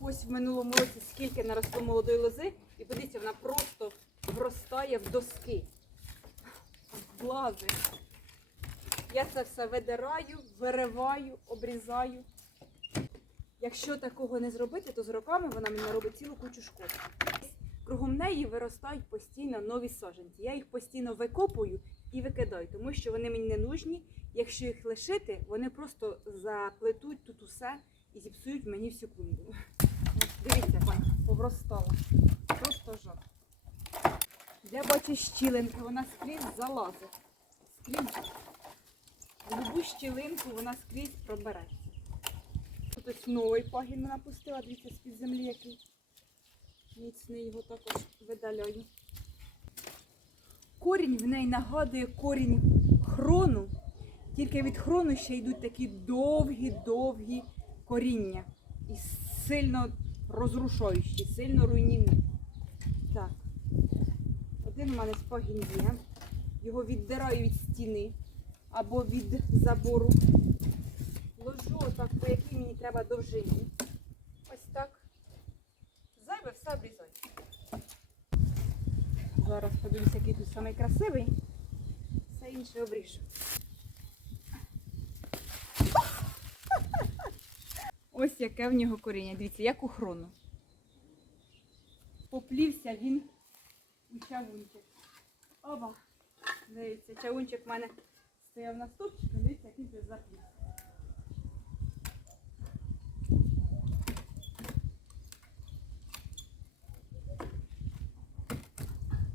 Ось в минулому році скільки наросло молодої лози, і подивіться, вона просто вростає в доски. В лази. Я це все видираю, вириваю, обрізаю. Якщо такого не зробити, то з роками вона мені робить цілу кучу шкоди. Кругом неї виростають постійно нові саджанці. Я їх постійно викопую і викидаю, тому що вони мені не нужні. Якщо їх лишити, вони просто заплетуть тут усе і зіпсують мені в секунду. Дивіться, повростала. Просто жах. Я бачу щілинки, вона скрізь залазить. Скрізь. Любу щілинку вона скрізь пробереться. Тут ось новий пагін вона пустила, дивіться, з-під землі який. Міцний його також видаляю. Корінь в неї нагадує корінь хрону, тільки від хрону ще йдуть такі довгі-довгі коріння. І сильно розрушаючі, сильно руйнівні. Так. Один у мене спагін є. Його віддираю від стіни або від забору. Ложу отак, по якій мені треба довжині. Ось так. Зайве все обрізаю. Зараз подивлюся, який тут самий красивий. Все інше обріжу. Ось яке в нього коріння. Дивіться, як у хрону. Поплівся він у чавунчик. Оба. Дивіться, чавунчик в мене стояв на стовпчику, дивіться, який вже заплівся.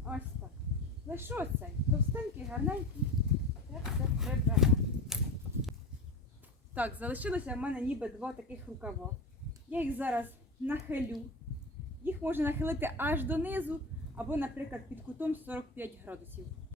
Ось так. Лише цей товстенький, гарненький. Це все прибере. Так, залишилося в мене ніби два таких рукава. Я їх зараз нахилю. Їх можна нахилити аж донизу, або, наприклад, під кутом 45 градусів.